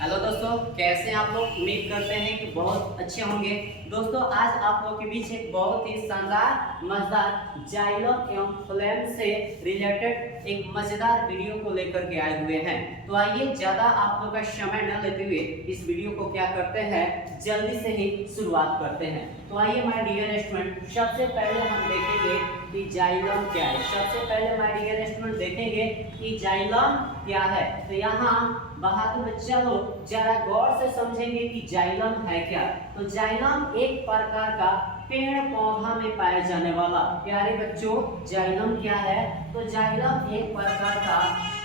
Hello दोस्तों, कैसे हैं आप लोग। उम्मीद करते हैं कि बहुत अच्छे होंगे। दोस्तों, आज आप लोगों के बीच एक बहुत ही शानदार मजेदार जाइलम एवं फ्लेम से रिलेटेड एक मजेदार वीडियो को लेकर के आए हुए हैं। तो आइए, ज्यादा आप लोग का समय न लेते हुए इस वीडियो को क्या करते हैं, जल्दी से ही शुरुआत करते हैं। तो आइए माय डियर स्टूडेंट, सबसे पहले हम देखेंगे कि जाइलम क्या है। सबसे पहले माय डियर स्टूडेंट देखेंगे कि जाइलम क्या है। तो यहाँ बहादुर बच्चा लोग जरा गौर से समझेंगे कि जाइलम है क्या। तो जाइलम एक प्रकार का पेड़ पौधा में पाया जाने वाला, प्यारे बच्चों जाइलम क्या है। तो जाइलम एक प्रकार का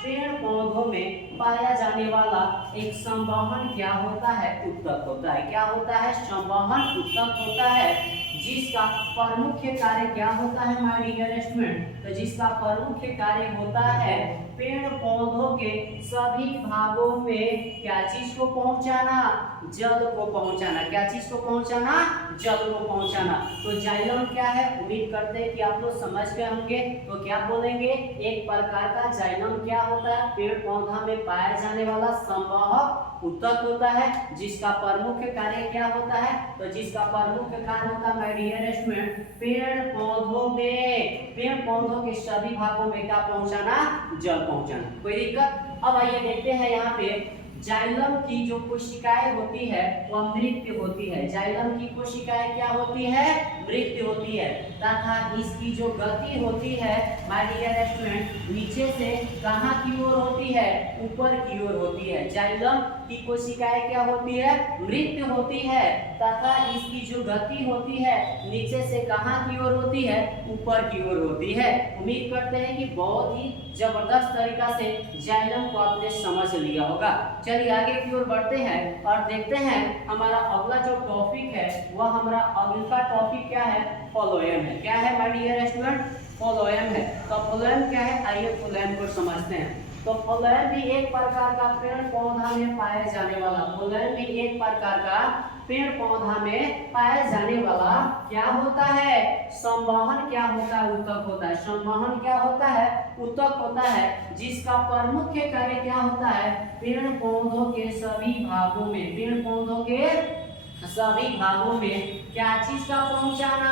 पेड़ पौधों में पाया जाने वाला एक संवहन क्या होता है, उत्तक होता है। क्या होता है, संवहन उत्तक होता है, जिसका प्रमुख कार्य क्या होता है माय डियर स्टूडेंट। तो जिसका प्रमुख कार्य होता है पेड़ पौधों के सभी भागों में क्या चीज को पहुंचाना, जल को पहुंचाना। क्या चीज को पहुंचाना, जल को पहुंचाना। तो जाइलम क्या है, उम्मीद करते हैं कि आप लोग समझ गए होंगे। तो क्या बोलेंगे, एक प्रकार का जाइलम क्या होता है, पेड़ पौधा में पाया जाने वाला संवाहक उत्तक होता है, जिसका प्रमुख कार्य क्या होता है। तो जिसका प्रमुख कार्य होता है माय डियर स्टूडेंट, पेड़ पौधों के सभी भागों में क्या पहुंचाना, जल पहुंचाना। कोई दिक्कत। अब आइए देखते हैं यहाँ पे जाइलम की जो कोशिकाएं होती है वह मृत होती है। जाइलम की कोशिकाएं क्या होती है, मृत होती है, तथा इसकी जो गति होती है माय डियर स्टूडेंट, नीचे से कहां की ओर होती है, ऊपर की ओर होती है। जाइलम की कोशिकाएं क्या होती है, मृत होती है, तथा इसकी जो गति होती है नीचे से कहां की ओर होती है, ऊपर की ओर होती है। उम्मीद करते हैं कि बहुत ही जबरदस्त तरीका से जाइलम को आपने समझ लिया होगा। चलिए आगे की ओर बढ़ते हैं और देखते हैं हमारा अगला जो टॉपिक है वह हमारा अगला टॉपिक क्या है, फ्लोएम है। क्या है माय डियर स्टूडेंट, फ्लोएम है। तो फ्लोएम क्या है, आइए फ्लोएम को समझते हैं। तो फ्लोएम भी एक प्रकार का पेड़ पौधा में पाए जाने वाला, फ्लोएम भी एक प्रकार का पेड़ पौधा में पाया जाने वाला क्या होता है, संवहन क्या होता है, उत्तक होता है। संवहन क्या होता है, उत्तक होता है, जिसका प्रमुख कार्य क्या होता है, पेड़ पौधों के सभी भागों में, पेड़ पौधों के सभी भागों में क्या चीज का पहुंचाना,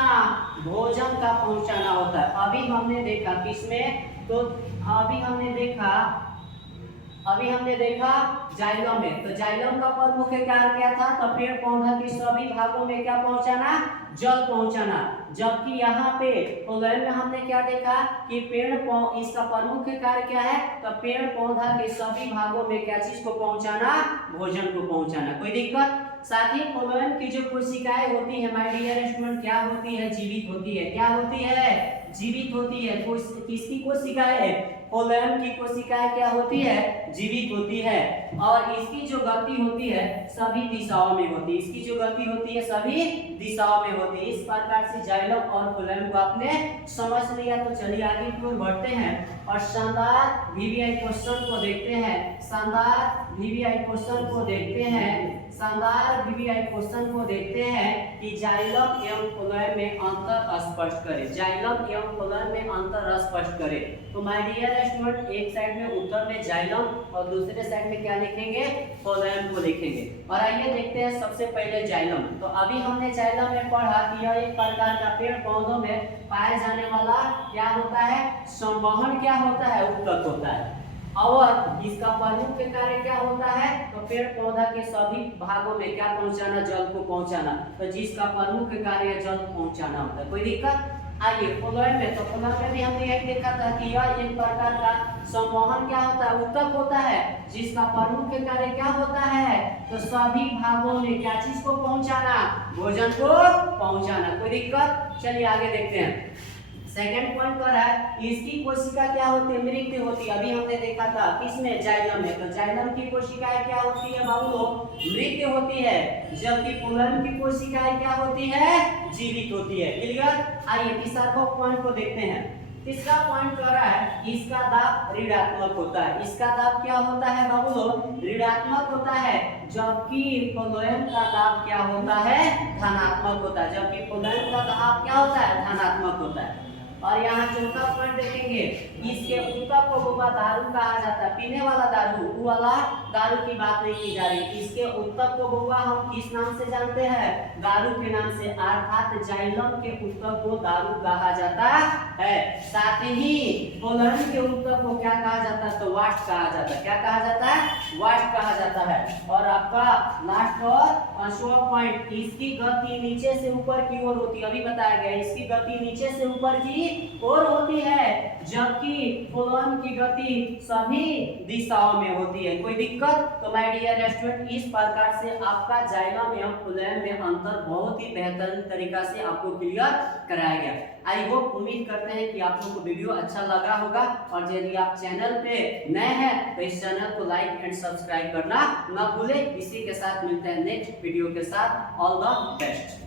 भोजन का पहुंचाना होता है। अभी हमने देखा किसमें, तो अभी हमने देखा जाइलम में। तो जाइलम का प्रमुख कार्य क्या था, तो पेड़ पौधा के सभी भागों में क्या पहुंचाना, जल पहुंचाना। जबकि यहाँ पे फ्लोएम में हमने क्या देखा कि इसका प्रमुख कार्य क्या है, तो पेड़ पौधा के सभी भागों में क्या चीज को पहुंचाना, भोजन को पहुंचाना। कोई दिक्कत। साथ ही फ्लोएम की जो कोशिकाएं होती है माय डियर स्टूडेंट, क्या होती है, जीवित होती है। क्या होती है, जीवित होती है। किसकी कोशिकाएं, फ्लोएम की कोशिकाएं क्या होती है, जीवित होती है। और इसकी जो गति होती है सभी दिशाओं में होती है, इसकी जो गति होती है सभी दिशाओं में होती है। इस प्रकार से जाइलम और फ्लोएम को आपने समझ लिया। तो चलिए आगे की ओर बढ़ते हैं और शानदार वीवीआई क्वेश्चन को देखते हैं। शानदार वीवीआई क्वेश्चन को देखते हैं, शानदार वीवीआई क्वेश्चन को देखते हैं कि जाइलम एवं फ्लोएम में अंतर स्पष्ट करें। जाइलम एवं फ्लोएम में अंतर स्पष्ट करें। तो माय डियर स्टूडेंट, एक साइड में उत्तर में जाइलम और दूसरे साइड में क्या लिखेंगे, फ्लोएम को लिखेंगे। और आइए देखते हैं सबसे पहले जाइलम। तो अभी हमने जाइलम में पढ़ा कि यह एक प्रकार का पेड़ पौधों में पाए जाने वाला क्या होता है, संवहन क्या होता है, उत्तक होता है। और इसका प्रमुख कार्य क्या होता है, तो पेड़ पौधा के सभी भागों में क्या पहुंचाना, जल को पहुंचाना। तो जिसका प्रमुख कार्य जल पहुंचाना होता है। कोई दिक्कत। आइए फ्लोएम में, तो फ्लोएम में भी हमने यही देखा था कि यह एक प्रकार का संवहन क्या होता है, उत्तक होता है, जिसका प्रमुख कार्य क्या होता है, तो सभी भागों में क्या चीज को पहुंचाना, भोजन को पहुंचाना। कोई दिक्कत। चलिए आगे देखते हैं। सेकंड पॉइंट पर है, इसकी कोशिका क्या होती है, मृत होती है। अभी हमने देखा था किसमें, जाइलम में। तो जाइलम की कोशिकाएं क्या होती है बाबू लोग, मृत होती है, जबकि फ्लोएम की कोशिकाएं क्या होती है, जीवित होती है। क्लियर। आइए तीसरा पॉइंट को देखते हैं। तीसरा पॉइंट कह रहा है इसका दाब ऋणात्मक होता है। इसका दाब क्या होता है बाबू लोग, ऋणात्मक होता है, जबकि फ्लोएम का दाब क्या होता है, धनात्मक होता है। जबकि फ्लोएम का दाब क्या होता है, धनात्मक होता है। और यहाँ चौथा पॉइंट देखेंगे, इसके ऊतक को बोबा दारू कहा जाता है, पीने वाला दारू, वो वाला दारू की बात नहीं की जा रही। इसके ऊतक को बोबा हम किस नाम से जानते हैं, दारू के नाम से, अर्थात जाइलम के ऊतक को दारू कहा जाता है। साथ ही कोलन के ऊतक को क्या कहा जाता है, तो वाट कहा जाता है। क्या कहा जाता है, वाट कहा जाता है। और आपका लास्ट और 5वां पॉइंट, इसकी गति नीचे से ऊपर की ओर होती है, अभी बताया गया, इसकी गति नीचे से ऊपर की ओर होती है, जबकि कोलन की गति सभी दिशाओं में होती है। कोई दिक्कत? तो माय डियर स्टूडेंट, इस प्रकार से आपका जाइलम एवं फ्लोएम में अंतर बहुत ही बेहतरीन तरीका से आपको क्लियर कराया गया। आई होप, उम्मीद करते हैं कि आप लोगों को वीडियो अच्छा लगा होगा, और यदि आप चैनल पे नए हैं तो इस चैनल को लाइक एंड सब्सक्राइब करना ना भूलें। इसी के साथ मिलते हैं नेक्स्ट वीडियो के साथ। All the best.